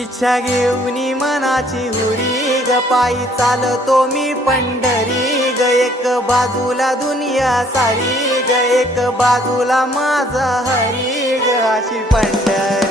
इच्छा घेऊनी मनाची हुरी ग पायी चालतो मी पंढरी ग एक बाजूला दुनिया सारी ग एक बाजूला माझा हरी ग अशी पंढरी।